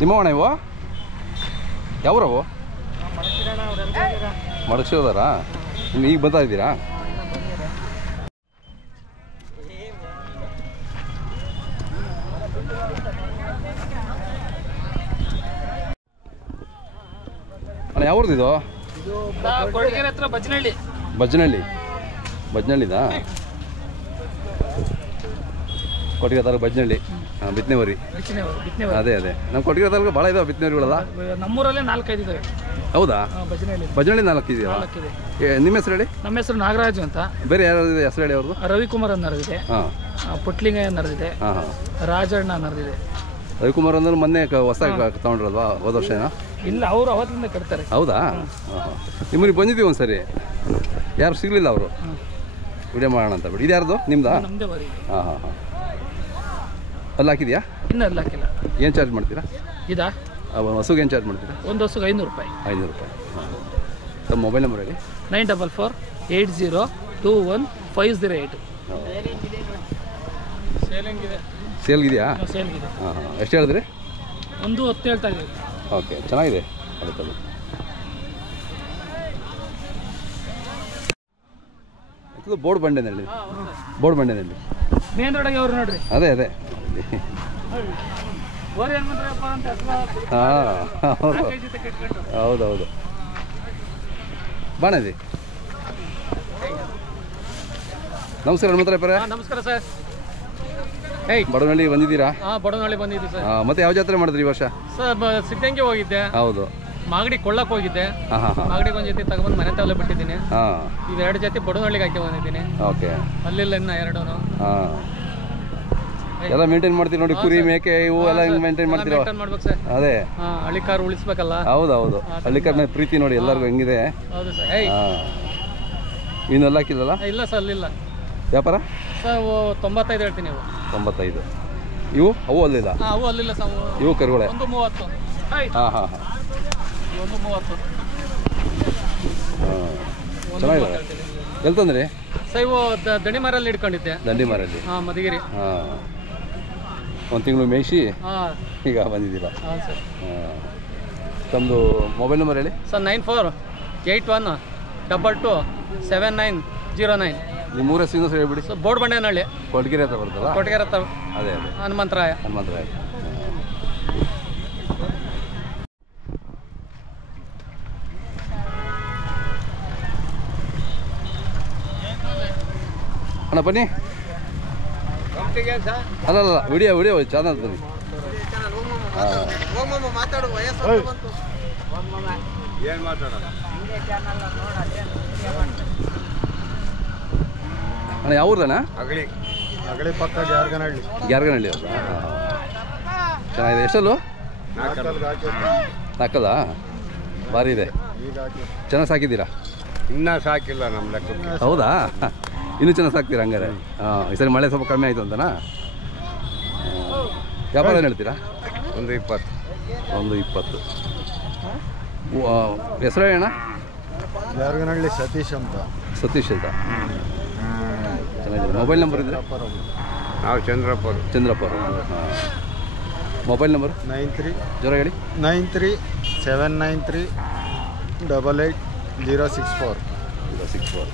ನಿಮ್ಮವಣ ಇವು ಯಾವ್ರವು ಮಡಚಿದಾರಾ ನಿಮ್ಗೆ ಈಗ ಬರ್ತಾ ಇದ್ದೀರಾ ಅಣ್ಣ ಯಾವ್ದು ಇದು ಬಜ್ನಳ್ಳಿ ಬಜ್ನಳ್ಳಿದಾ ಕೊಟ್ಟಿಗೆ ತಾಲೂಕು ಬಜ್ನಳ್ಳಿ ಬಿತ್ತನೆವರಿ ಅದೇ ನಮ್ಮ ಕೊಟ್ಟಿಗೆ ತಾಲೂಕು ಭಾಳ ಇದಾವೆ ಬಿತ್ತನೆವರಿಗಳಲ್ಲ ನಮ್ಮೂರಲ್ಲೇ 4-5 ಇದಾವೆ ಹೌದಾ ಬಜ್ನಳ್ಳಿ 4 ಇದೆಯಾ ನಿಮ್ಮ ಹೆಸರು ಹೇಳಿ ನಮ್ಮ ಹೆಸರು ನಾಗರಾಜು ಅಂತ ಬೇರೆ ಯಾರು ಹೆಸರು ಹೇಳಿ ಅವ್ರದ್ದು ರವಿಕುಮಾರ್ ಅನ್ನೋದಿದೆ ಪುಟ್ಲಿಂಗಯ್ಯ ಅನ್ನೋದಿದೆ ರಾಜಣ್ಣ ಅನ್ನೋದಿದೆ ರವಿಕುಮಾರ್ ಅಂದ್ರೆ ಮೊನ್ನೆ ಹೊಸ ತಗೊಂಡ್ರಲ್ವಾ ಹೋದ ವರ್ಷ ಇಲ್ಲ ಅವರು ಅವತ್ತಿಂದ ಕಟ್ತಾರೆ ಹೌದಾ ನಿಮ್ಮನಿಗೆ ಬಂದಿದ್ದೀವಿ ಒಂದು ಸರಿ ಯಾರು ಸಿಗಲಿಲ್ಲ ಅವರು ವಿಡಿಯೋ ಮಾಡೋಣ ಅಂತ ಬಿಡಿ ಇದು ಯಾರ್ದು ನಿಮ್ದಾ ಹಾಂ ಅಲ್ಲಿ ಹಾಕಿದ್ಯಾ ಇನ್ನೂ ಅಲ್ಲಿ ಹಾಕಿಲ್ಲ ಏನು ಚಾರ್ಜ್ ಮಾಡ್ತೀರಾ ಇದಾ ಹಸುಗೆ ಏನು ಚಾರ್ಜ್ ಮಾಡ್ತೀರಾ ಒಂದು ಹಸುಗೆ 500 ರೂಪಾಯಿ 500 ರೂಪಾಯಿ ತಮ್ಮ ಮೊಬೈಲ್ ನಂಬರ್ ಹೇಳಿ 9448021508 ಸೇಲ್ಗಿದೆಯಾ ಸೇಲ್ಗಿದೆ ಹಾಂ ಎಷ್ಟು ಹೇಳಿದ್ರಿ 110 ಹೇಳ್ತಾ ಇದ್ದೀವಿ ಓಕೆ ಚೆನ್ನಾಗಿದೆ ಅದಕ್ಕದು ಬೋರ್ಡ್ ಬಂಡೆನಲ್ಲಿ ಮೇನ್ ರೋಡಿಗೆ ಅವ್ರು ನೋಡ್ರಿ ಅದೇ ಹೌದೌದು ಬಾಣದಿ ನಮಸ್ಕಾರ ಹನುಮಂತರಾಯಪ್ಪರೇ ನಮಸ್ಕಾರ ಸರ್ ಬಡವನಹಳ್ಳಿ ಬಂದಿದ್ದೀರಾ ಬಡವನಹಳ್ಳಿ ಬಂದಿದ್ದೀವಿ ಸರ್ ಮತ್ತೆ ಯಾವ ಜಾತ್ರೆ ಮಾಡಿದ್ರಿ ಈ ವರ್ಷ ಸರ್ ಸಿದ್ಧಂಗೆ ಹೋಗಿದ್ದೆ ಹೌದು ಮಾಗಡಿ ಕೊಳ್ಳಕ್ಕೆ ಹೋಗಿದ್ದೆ ಮಾಗಡಿಗೆ ಒಂದು ಜೊತೆ ತಗೊಂಡು ಮನೆ ತಗೊಳ್ಳಿ ಬಿಟ್ಟಿದ್ದೀನಿ ಇವೆರಡು ಜೊತೆ ಬಡವನಹಳ್ಳಿಗೆ ಹಾಕಿ ಬಂದಿದ್ದೀನಿ ಓಕೆ ಅಲ್ಲಿಲ್ಲ ಇನ್ನ ಎರಡೂ ಎಲ್ಲ ಮೇಂಟೈನ್ ಮಾಡ್ತೀವಿ ನೋಡಿ ಕುರಿ ಮೇಕೆ ಇವು ಎಲ್ಲ ಮೇಂಟೈನ್ ಮಾಡ್ತೀರಾ ಮಾಡ್ಬೇಕು ಸರ್ ಅದೇ ಹಳ್ಳಿಕಾರು ಉಳಿಸ್ಬೇಕಲ್ಲ ಹೌದೌದು ಹಳ್ಳಿಕಾರ ಮೇಲೆ ಪ್ರೀತಿ ನೋಡಿ ಎಲ್ಲರಿಗೂ ಹೆಂಗಿದೆ ಹೌದು ಸರ್ ಇನ್ನೆಲ್ಲ ಹಾಕಿಲ್ಲಲ್ಲ ಇಲ್ಲ ಸರ್ ಅಲ್ಲಿಲ್ಲ ವ್ಯಾಪಾರ ಸರ್ 95 ಹೇಳ್ತೀನಿ ನೀವು 95 ಇವು ಅವು ಅಲ್ಲಿಲ್ಲ ಅವು ಅಲ್ಲಿಲ್ಲ ಸರ್ ಇವು ಕರುಗಳೇ 130 ಹಾಂ 130 ಚೆನ್ನಾಗಿದೆ ಎಲ್ಲಿ ತಂದ್ರಿ ಸರ್ ಇವು ದಣಿಮಾರಲ್ಲಿ ಇಟ್ಕೊಂಡಿದ್ದೆ ದಂಡಿಮಾರಲ್ಲಿ ಮಧುಗಿರಿ ಒಂದು ತಿಂಗಳು ಮೇಯಿಸಿ ಈಗ ಬಂದಿದ್ದೀರಾ ಹಾಂ ಸರ್ ತಮ್ಮದು ಮೊಬೈಲ್ ನಂಬರ್ ಹೇಳಿ ಸರ್ 9481227909 ನಿಮ್ಮ ಊರ ಹೆಸರು ಹೇಳ್ಬಿಡಿ ಸರ್ ಬೋರ್ಡ್ ಬಂಡೆನಹಳ್ಳಿ ಕೊಟ್ಟಿಗೆರೆ ಹತ್ರ ಬರ್ತಲ್ಲ ಕೊಟ್ಟಿಗೆರೆ ಹತ್ರ ಅದೇ ಹನುಮಂತರಾಯ ಅಣ್ಣ ಬನ್ನಿ ಅಲ್ಲ ವಿಡಿಯೋ ಚಾನಲ್ ಬನ್ನಿ ಅಣ್ಣ ಯಾವ ಊರ್ದಣ್ಣ ಅಗಳಿ ಪಕ್ಕ ಗ್ಯಾರ್ಗನಹಳ್ಳಿ ಅವ್ರ ಚೆನ್ನಾಗಿದೆ ಎಷ್ಟಲ್ಲು ನಾಲ್ಕಲ್ಲ ಭಾರಿ ಇದೆ ಚೆನ್ನಾಗಿ ಸಾಕಿದ್ದೀರಾ ಇನ್ನೂ ಸಾಕಿಲ್ಲ ನಮ್ಮ ಲೆಕ್ಕಕ್ಕೆ ಹೌದಾ ಇನ್ನೂ ಚೆನ್ನಾಗಿ ಸಾಕ್ತೀರಾ ಹಂಗಾರೆ ಈ ಸರಿ ಮಳೆ ಸ್ವಲ್ಪ ಕಮ್ಮಿ ಆಯಿತು ಅಂತನಾ ವ್ಯಾಪಾರ ಏನು ಹೇಳ್ತೀರಾ 120 ಹೆಸರು ಅಣ್ಣ ಜಾರ್ಗನಹಳ್ಳಿ ಸತೀಶ್ ಅಂತ ಚೆನ್ನಾಗಿದೆ ಮೊಬೈಲ್ ನಂಬರ್ ಇದ್ದರೆ ನಾವು ಚಂದ್ರಪ್ಪ ಮೊಬೈಲ್ ನಂಬರ್ 93 ಜ್ವರ ಹೇಳಿ 9379388064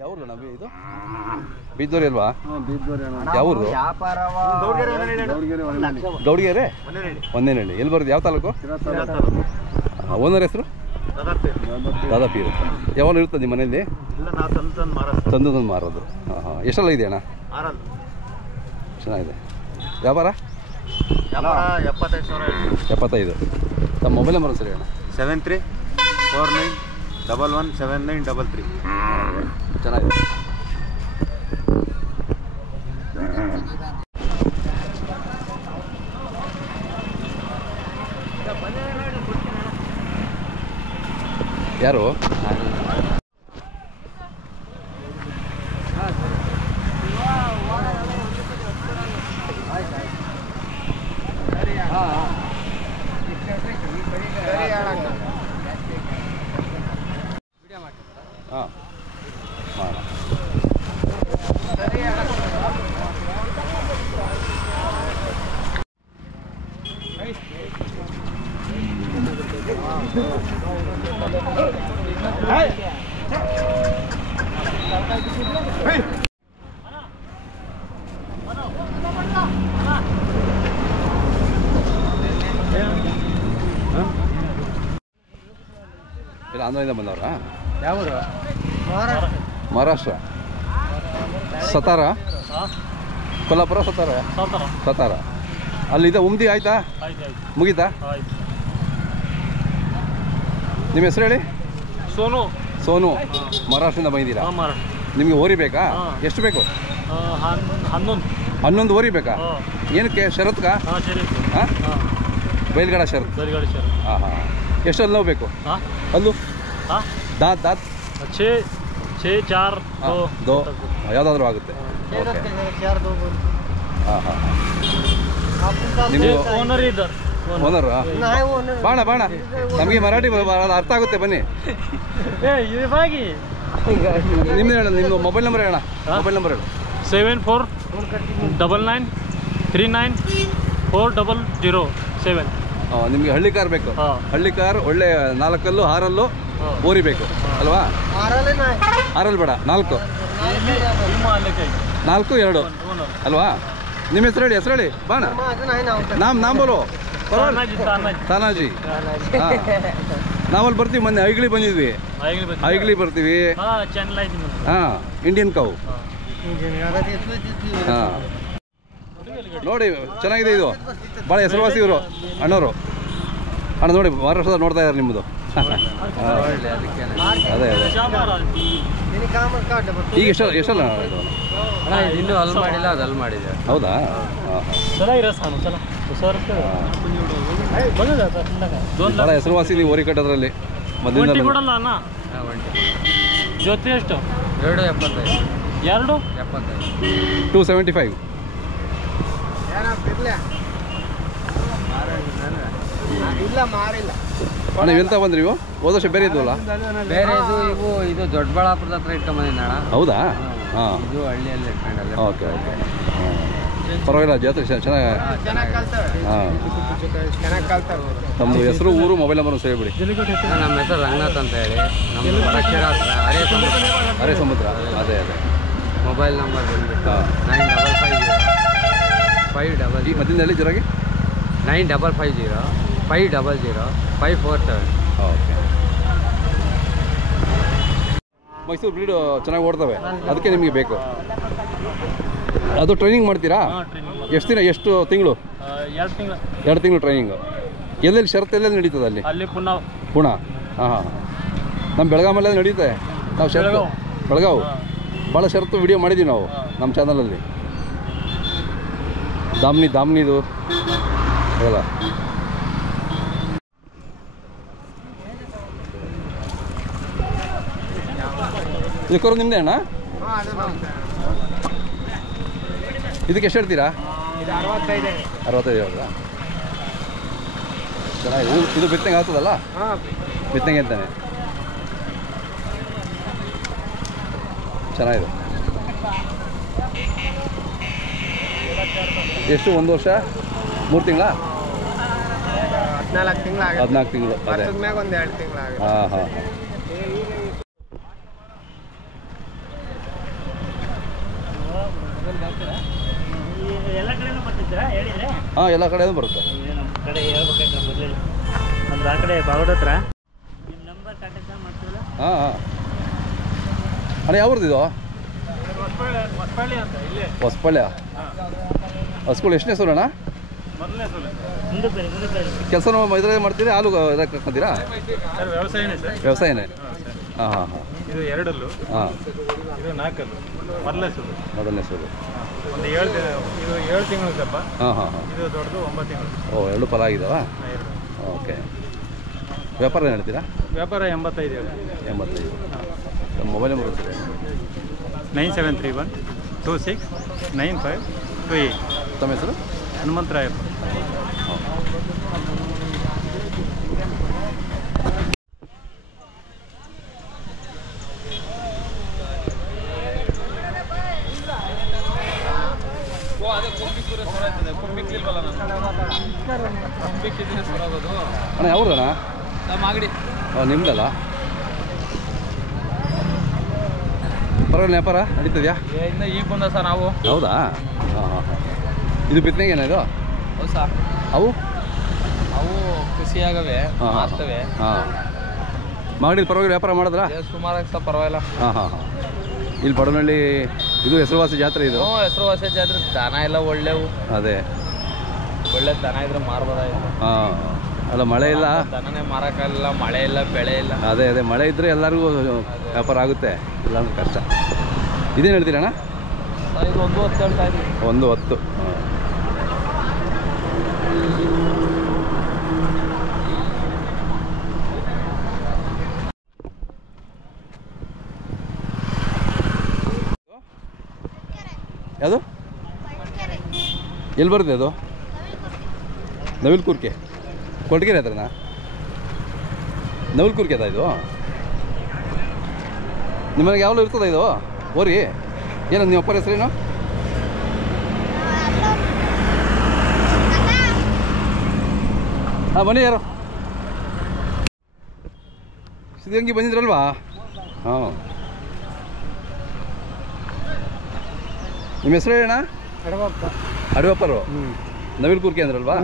ಯಾವ್ದು ಅಣ್ಣ ಇದು ಬೀದ್ದೋರಿ ಅಲ್ವಾ ಯಾವ್ದು ಗೌಡಿಗೆರೆ ಒಂದೇನಹಳ್ಳಿ ಎಲ್ಲಿ ಬರೋದು ಯಾವ ತಾಲೂಕು ಓನರ್ ಹೆಸರು ದಾದಾಪಿ ಇರುತ್ತೆ ಯಾವಾಗ ಇರ್ತದೆ ನಿಮ್ಮ ಮನೆಯಲ್ಲಿ ತಂದು ಮಾರೋದು ಎಷ್ಟೆಲ್ಲ ಇದೆ ಅಣ್ಣ ಚೆನ್ನಾಗಿದೆ ವ್ಯಾಪಾರ 75 ತಮ್ಮ ಮೊಬೈಲ್ ನಂಬರ್ ಸರಿ ಅಣ್ಣ 7349117933 ಚೆನ್ನಾಗಿದೆ ಯಾರು ಹಾಂ ಇಲ್ಲ ಆಂಧ್ರದಿಂದ ಬಂದವ್ರಾ? ಯಾವ ಮಹಾರಾಷ್ಟ್ರ. ಸತಾರ, ಕೊಲ್ಲಾಪುರ, ಸತಾರ. ಸತಾರ ಅಲ್ಲಿದೆ. ಉಮ್ದಿ ಆಯ್ತಾ? ಮುಗೀತಾ? ನಿಮ್ಮ ಹೆಸರು ಹೇಳಿ. ಸೋನು. ಸೋನು, ಮಹಾರಾಷ್ಟ್ರದಿಂದ ಬಂದಿದ್ದೀರಾ? ನಿಮಗೆ ಓರಿ ಬೇಕಾ? ಎಷ್ಟು ಬೇಕು? 11 ಓರಿ ಬೇಕಾ? ಏನಕ್ಕೆ? ಷರತ್ಕಾ? ಹಾಂ, ಬೈಲ್ಗಡ ಷರತ್. ಹಾಂ ಹಾಂ. ಎಷ್ಟು ಅಲ್ಲೂ ಬೇಕು? ಅಲ್ಲೂ ದಾತ್ ದಾತ್ 6 ದೋ ಯಾವುದಾದ್ರೂ ಆಗುತ್ತೆ. ಓಕೆ. ಹಾಂ ಹಾಂ. ನಿಮಗೆ ಓನರ್? ಬಾಣ ಬಾಣ, ನಮಗೆ ಮರಾಠಿ ಅರ್ಥ ಆಗುತ್ತೆ, ಬನ್ನಿ. ನಿಮ್ದು ಹೇಳ, ನಿಮ್ಮದು ಮೊಬೈಲ್ ನಂಬರ್ ಹೇಳ. ಮೊಬೈಲ್ ನಂಬರ್ ಹೇಳು. 7499394007. ನಿಮಗೆ ಹಳ್ಳಿ ಕಾರ್ ಬೇಕು? ಹಳ್ಳಿ ಕಾರ್ ಒಳ್ಳೆ 4 6 ಓರಿ ಬೇಕು ಅಲ್ವಾ? 6 ಬೇಡ, 4 2 ಅಲ್ವಾ? ನಿಮ್ಮ ಹೆಸರು ಹೇಳಿ. ಹೆಸರು ಹೇಳಿ ಬಾಣ. ನಾಮ್ ಬೋಲೋ. ತಾನಾಜಿ. ನಾವಲ್ಲಿ ಬರ್ತೀವಿ. ಮೊನ್ನೆ ಐಗ್ಳಿ ಬಂದಿದ್ವಿ. ಐಗ್ಳಿ ಬರ್ತೀವಿ. ಹಾಂ, ಇಂಡಿಯನ್ ಕೌ. ಹಾಂ, ನೋಡಿ ಚೆನ್ನಾಗಿದೆ ಇದು. ಭಾಳ ಹೆಸರುವಾಸಿ ಇವರು ಅಣ್ಣವರು. ಅಣ್ಣ ನೋಡಿ, ಮಹಾರಾಷ್ಟ್ರದ ನೋಡ್ತಾ ಇದ್ದಾರೆ ನಿಮ್ಮದು. ಅದೇ ಅದೇ. ಈಗ ಎಷ್ಟಲ್ಲ ಇದು? ಇನ್ನೂ ಅಲ್ಲಿ ಮಾಡಿಲ್ಲ, ಅದು ಅಲ್ಲಿ ಮಾಡಿದೆ. ಹೌದಾ? ಭಾಳ ಹೆಸರುವಾಸಿ ನೀವು ಓರಿ ಕಟ್ಟೋದ್ರಲ್ಲಿ ಮೊದಲಿಂದ. ಜೊತೆ ಎಷ್ಟು? 275. 275. ಅಣ್ಣ ಎಂತ ಬಂದ್ರಿ ಇವು? ಹೋದ ವರ್ಷ ಬೇರೆ ಇದ್ವಲ್ಲ? ಬೇರೆ ಇವು ಇದು ದೊಡ್ಡಬಳ್ಳಾಪುರದ ಹತ್ರ ಇಟ್ಕೊಂಬಂದಿದ್ದ ಅಣ್ಣ. ಹೌದಾ? ಹಾಂ, ಇದು ಹಳ್ಳಿಯಲ್ಲಿ ಇಟ್ಕೊಂಡಲ್ಲ. Okay okay. ಪರವಾಗಿಲ್ಲ, ಜಾತ್ರೆ ಚೆನ್ನಾಗಿ. ಹಾಂ, ನಮ್ಮದು ಹೆಸರು, ಊರು, ಮೊಬೈಲ್ ನಂಬರ್ ಸೇರಿಬಿಡಿ. ನಮ್ಮ ಹೆಸರು ರಂಗನಾಥ್ ಅಂತ ಹೇಳಿ. ನಮ್ಮದು ಅರೆ ಸಮುದ್ರ. ಅದೇ ಅದೇ. ಮೊಬೈಲ್ ನಂಬರ್ ಬಂದ್ಬಿಟ್ಟು 9550 ಈ ಮಧ್ಯದಲ್ಲಿ ಜೊತೆಗೆ 9550500547. ಓಕೆ. ಮೈಸೂರು ಬ್ರೀಡು ಚೆನ್ನಾಗಿ ಓಡ್ತವೆ, ಅದಕ್ಕೆ ನಿಮಗೆ ಬೇಕು. ಅದು ಟ್ರೈನಿಂಗ್ ಮಾಡ್ತೀರಾ? ಎಷ್ಟು ದಿನ, ಎಷ್ಟು ತಿಂಗಳು? 2 ತಿಂಗಳು ಟ್ರೈನಿಂಗು. ಎಲ್ಲೆಲ್ಲಿ ಷರತ್ತು ಎಲ್ಲೆಲ್ಲಿ ನಡೀತದೆ ಅಲ್ಲಿ? ಪುಣೆ. ಹಾಂ ಹಾಂ. ನಮ್ಮ ಬೆಳಗಾಮಲ್ಲೇ ನಡೀತೆ. ನಾವು ಷರತ್ತು ಬೆಳಗಾವು ಭಾಳ ಷರತ್ತು ವಿಡಿಯೋ ಮಾಡಿದ್ದೀವಿ ನಾವು ನಮ್ಮ ಚಾನಲಲ್ಲಿ. ದಾಮ್ನಿದು ಹೇಳ. ಇದಕ್ಕೋರು ನಿಮ್ಮದೇ ಅಣ್ಣ? ಇದಕ್ಕೆ ಎಷ್ಟು ಹೇಳ್ತೀರಾ? 65 ಹೇಳ್ರಾ? ಚೆನ್ನಾಗಿದೆ. ಇದು ಬಿತ್ತಂಗೆ ಆಗ್ತದಲ್ಲ? ಬಿತ್ತಂಗೆ ಅಂತಾನೆ ಚೆನ್ನಾಗಿದೆ. ಎಷ್ಟು, 1 ವರ್ಷ 3 ತಿಂಗಳ? 14 ತಿಂಗಳು. ಅದೇ. ಹಾಂ ಹಾಂ. ಹಾಂ, ಎಲ್ಲ ಕಡೆಯೂ ಬರುತ್ತೆ. ಹಾಂ ಹಾಂ. ಅಣ್ಣ ಯಾವ್ದು ಇದು? ಹೊಸಪಳ್ಳಿ. ಹಸ್ಗಳು ಎಷ್ಟನೇ ಸೂರು ಅಣ್ಣ? ಕೆಲಸ ಇದರಲ್ಲಿ ಮಾಡ್ತೀರಾ? ಹಾಲು ಇದಕ್ಕೆ ಹಾಕ್ತೀರಾ? ವ್ಯವಸಾಯನೇ. ಹಾಂ ಹಾಂ ಹಾಂ. ಇದು 2 ಹಾಂ, ಇದು 4 ಮೊದಲನೇ ಸೂರು. ಒಂದು 7 ತಿಂಗಳು ದಪ್ಪ. ಹಾಂ ಹಾಂ ಹಾಂ. ಇದು ದೊಡ್ಡದು 9 ತಿಂಗಳು. ಓ, 2 ಫಲ ಆಗಿದಾವ? ಓಕೆ. ವ್ಯಾಪಾರ ಏನು ಹೇಳ್ತೀರಾ? ವ್ಯಾಪಾರ 85. 85. ನಮ್ಮ ಮೊಬೈಲ್ ನಂಬರ್ ಸರಿ. 9731269528. ತಮ್ಮ ಹೆಸರು? ಹನುಮಂತರಾಯಪ್ಪ. ಅಣ್ಣ ಯಾವ್ದು ಅಣ್ಣ? ಮಾಗಡಿ. ನಿಮ್ದಲ್ಲ ಪರವಾಗಿಲ್ಲ ವ್ಯಾಪಾರ ನಡೀತದ್ಯಾ? ಇನ್ನು ಈಗ ಬಂದ ಸರ್ ನಾವು. ಹೌದಾ? ಹಾಂ ಹಾಂ ಹಾಂ. ಇದು ಬಿತ್ತನೆಗೆ ಏನಿದು? ಹೌದು ಸರ್. ಅವು ಖುಷಿಯಾಗವೆ, ಮಾರ್ತವೆ. ಹಾಂ. ಮಾಗಡಿಲಿ ಪರವಾಗಿಲ್ಲ ವ್ಯಾಪಾರ ಮಾಡಿದ್ರಾ? ಸುಮಾರಾಗಿ ಸರ್, ಪರವಾಗಿಲ್ಲ. ಹಾಂ ಹಾಂ ಹಾಂ. ಇಲ್ಲಿ ಬಡವನಹಳ್ಳಿ ಇದು ಹೆಸರುವಾಸಿ ಜಾತ್ರೆ ಇದು. ಹೆಸರುವಾಸಿ ಜಾತ್ರೆ. ದನ ಎಲ್ಲ ಒಳ್ಳೆವು. ಅದೇ ಒಳ್ಳೆ ದನ ಇದ್ರೆ ಮಾರ್ಬೋದಾಯ್ತು. ಹಾಂ. ಅಲ್ಲ ಮಳೆ ಇಲ್ಲ, ದನನೇ ಮಾರಕ್ಕಾಗಲ್ಲ, ಮಳೆ ಇಲ್ಲ, ಬೆಳೆ ಇಲ್ಲ. ಅದೇ ಮಳೆ ಇದ್ದರೆ ಎಲ್ಲರಿಗೂ ವ್ಯಾಪಾರ ಆಗುತ್ತೆ, ಇಲ್ಲಾಂದ್ರೆ ಕಷ್ಟ. ಇದೇನು ಹೇಳ್ತೀರಣ್ಣ? ಇದು 1:10 ಹೇಳ್ತಾ ಇದ್ದೀವಿ. 1:10. ಯಾವುದು? ಎಲ್ಲಿ ಬರುತ್ತೆ ಅದು? ನವಿಲ್ಕೂರ್ಕೆ ಕೊಟ್ಗೆರೆ ಹತ್ರನಾ? ನವಿಲ್ಕೂರ್ಕೆ ಅದ ಇದು? ನಿಮಗೆ ಯಾವಾಗಲೂ ಇರ್ತದ ಇದು ಓರಿ? ಏನದು ನಿಮ್ಮ ಅಪ್ಪರ ಹೆಸರೇನು? ಹಾಂ, ಬನ್ನಿ. ಯಾರು ಸಿದ್ಧಗಂಗಿ ಬಂದಿದ್ರಲ್ವಾ? ಹಾಂ. ನಿಮ್ಮ ಹೆಸರು ಹೇಳಣ್ಣ? ಅಡವಪ್ಪರು. ನವಿಲ್ಕೂರ್ಕೆ ಅಂದ್ರಲ್ವಾ?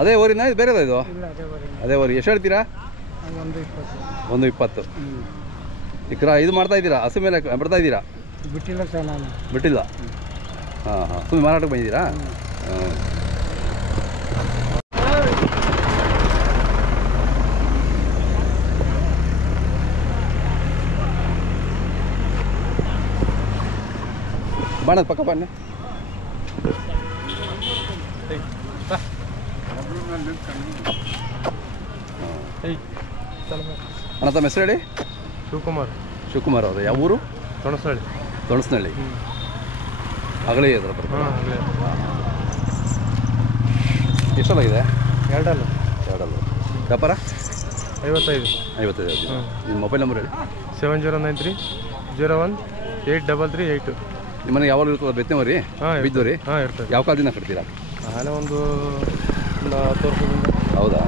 ಅದೇ ಓರಿನಾ ಇದು ಬೇರೆದ? ಇದು ಅದೇ ಓರಿ. ಎಷ್ಟು ಹೇಳ್ತೀರಾ? 1:20. ಇಕ್ರ ಇದು ಮಾಡ್ತಾ ಇದ್ದೀರಾ? ಹಸು ಮೇಲೆ ಬಿಡ್ತಾ ಇದ್ದೀರಾ? ಬಿಟ್ಟಿಲ್ಲ ಸರ್, ನಾನು ಬಿಟ್ಟಿಲ್ಲ. ಹಾಂ ಹಾಂ. ಸುಮ್ಮನೆ ಮಾರಾಟಕ್ಕೆ ಬಂದಿದ್ದೀರಾ? ಹಾಂ. ಬಾಣದ ಪಕ್ಕ ಬನ್ನಿ. ಅಣ್ಣ ತಮ್ಮ ಹೆಸರು ಹೇಳಿ? ಶಿವಕುಮಾರ್ ಅವರು. ಯಾವ ಊರು? ತೊಣಸ್ನಳ್ಳಿ. ಅಗಳಿ ಹತ್ರ ಬರ್ತಾರೆ. ಎಷ್ಟಲ್ಲಾಗಿದೆ? 2 ವ್ಯಾಪಾರ 55. ನಿಮ್ಮ ಮೊಬೈಲ್ ನಂಬರ್ ಹೇಳಿ? 7093 01 833 8. ನಿಮ್ಮನೆ ಯಾವಾಗ ಇರ್ತದೆ ಬೆತ್ತನೆ ಮರಿ? ಬಿದ್ದೋರಿ? ಹಾಂ, ಇರ್ತದೆ. ಯಾವ ಕಾಲದಿಂದ ಕಟ್ತೀರಾ? ನಾಳೆ ಒಂದು 10 ವರ್ಷದಿಂದ. ಹೌದಾ?